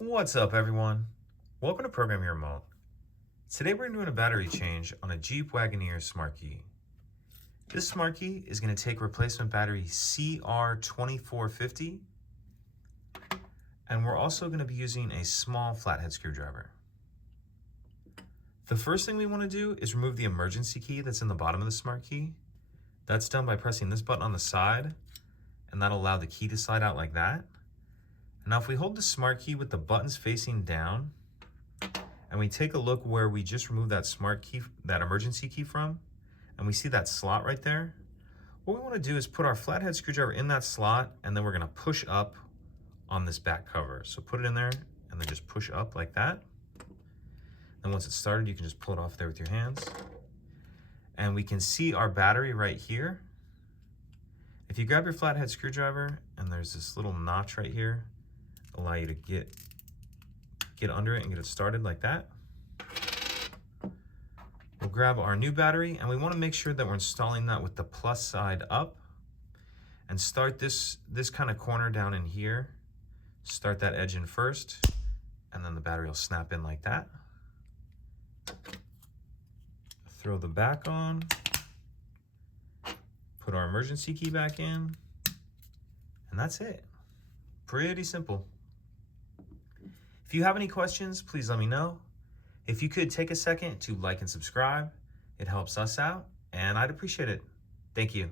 What's up, everyone? Welcome to Program Your Remote. Today we're doing a battery change on a Jeep Wagoneer Smart Key. This Smart Key is going to take replacement battery CR2450, and we're also going to be using a small flathead screwdriver. The first thing we want to do is remove the emergency key that's in the bottom of the Smart Key. That's done by pressing this button on the side, and that'll allow the key to slide out like that. Now if we hold the Smart Key with the buttons facing down, and we take a look where we just removed that Smart Key, that emergency key from, and we see that slot right there, what we want to do is put our flathead screwdriver in that slot, and then we're going to push up on this back cover. So put it in there, and then just push up like that. Then once it's started, you can just pull it off there with your hands. And we can see our battery right here. If you grab your flathead screwdriver, and there's this little notch right here, allow you to get under it and get it started like that. We'll grab our new battery, and we want to make sure that we're installing that with the plus side up, and start this kind of corner down in here. Start that edge in first, and then the battery will snap in like that. Throw the back on, put our emergency key back in, and that's it. Pretty simple. If you have any questions, please let me know. If you could take a second to like and subscribe, it helps us out, and I'd appreciate it. Thank you.